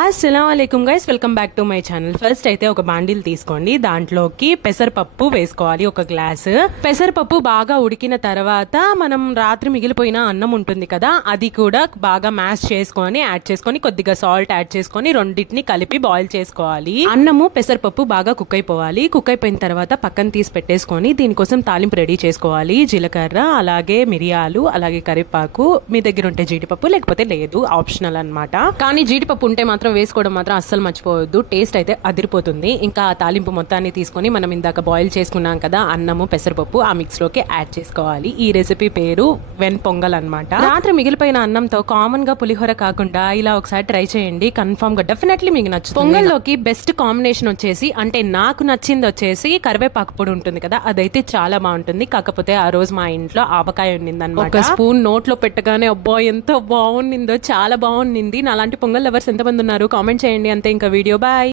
अस्सलामुअलैकुम guys, welcome back to my channel. First అయితే ఒక బాండిల్ తీసుకోండి. దాంట్లోకి పెసరపప్పు వేసుకోవాలి. ఒక గ్లాస్ పెసరపప్పు బాగా ఉడికిన తర్వాత మనం రాత్రి మిగిలిపోయిన అన్నం ఉంటుంది కదా, అది కూడా బాగా మ్యాష్ చేసుకొని యాడ్ చేసుకొని కొద్దిగా సాల్ట్ యాడ్ చేసుకొని రెండింటిని కలిపి బాయిల్ చేసుకోవాలి. అన్నము పెసరపప్పు బాగా కుక్ అయిపోవాలి. కుక్ అయిపోయిన తర్వాత పక్కన తీసి పెట్టేసుకొని దీనికోసం తాలింపు రెడీ చేసుకోవాలి. జీలకర్ర, అలాగే మిరియాలు, అలాగే కరివేపాకు. మీ దగ్గర ఉంటే జీడిపప్పు, లేకపోతే లేదు, ఆప్షనల్ అన్నమాట. కానీ జీడిపప్పు ఉంటే మాత్రం వేసుకోవడం మాత్రం అస్సలు మర్చిపోవద్దు. టేస్ట్ అయితే అదిరిపోతుంది. ఇంకా ఆ తాలింపు మొత్తాన్ని తీసుకొని మనం ఇందాక బాయిల్ చేసుకున్నాం కదా అన్నము పెసరపప్పు, ఆ మిక్స్ లోకి యాడ్ చేసుకోవాలి. ఈ రెసిపీ పేరు వెన్ పొంగల్ అన్నమాట. రాత్రి మిగిలిపోయిన అన్నంతో కామన్ గా పులిహోర కాకుండా ఇలా ఒకసారి ట్రై చేయండి. కన్ఫర్మ్ గా డెఫినెట్లీ మీకు నచ్చుతుంది. పొంగల్లోకి బెస్ట్ కాంబినేషన్ వచ్చేసి, అంటే నాకు నచ్చింది వచ్చేసి కరివేపాకు పొడి ఉంటుంది కదా, అదైతే చాలా బాగుంటుంది. కాకపోతే ఆ రోజు మా ఇంట్లో ఆవకాయ ఉండింది అన్నమాట. ఒక స్పూన్ నోట్లో పెట్టగానే అబ్బా ఎంత బాగుండిందో, చాలా బాగుండింది. నాలాంటి పొంగల్ లవర్స్ ఎంతమంది ఉన్నారు కామెంట్ చేయండి. అంతే, ఇంకా వీడియో బాయ్.